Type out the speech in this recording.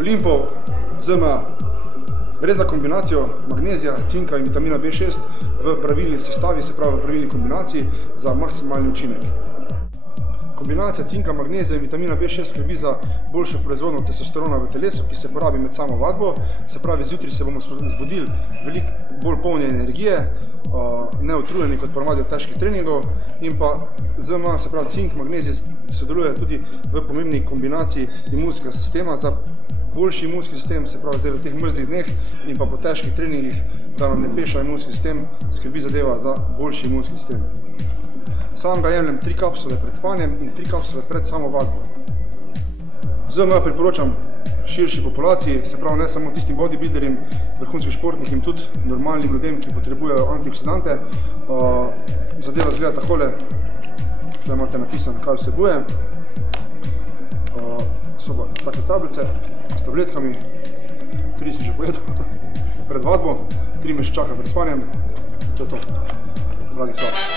Olimpov ZMA. Gre za kombinacijo magnezija, cinka in vitamina B6 v pravilni sestavi, se pravi v pravilni kombinaciji za maksimalni učinek. Kombinacija cinka, magnezija in vitamina B6 skrbi za boljšo proizvodnjo testosterona v telesu, ki se porabi med samo vadbo. Se pravi, zjutraj se bomo zbudili veliko bolj polne energije, neutrujeni kot ponavadi od težkih treningov. In pa ZMA, se pravi cink, magnezij sodeluje tudi v pomembni kombinaciji imunskega sistema za boljši imunski sistem, se pravi zdaj v teh mrzlih dneh in pa po težkih treningih, da nam ne peša imunski sistem, skrbi zadeva za boljši imunski sistem. Sam ga jemljem 3 kapsule pred spanjem in 3 kapsule pred samo vadbo. ZMA priporočam širši populaciji, se pravi ne samo tistim bodybuilderjem, vrhunskim športnikom, tudi normalnim ljudem, ki potrebujejo antioksidante. Zadeva zgleda takole, tukaj imate napisano, kaj vsebuje. So pa take tablice s tabletkami, 3 sem že pojedel pred vadbo, 3 me še čaka pred spanjem, to je to. Dragi sav.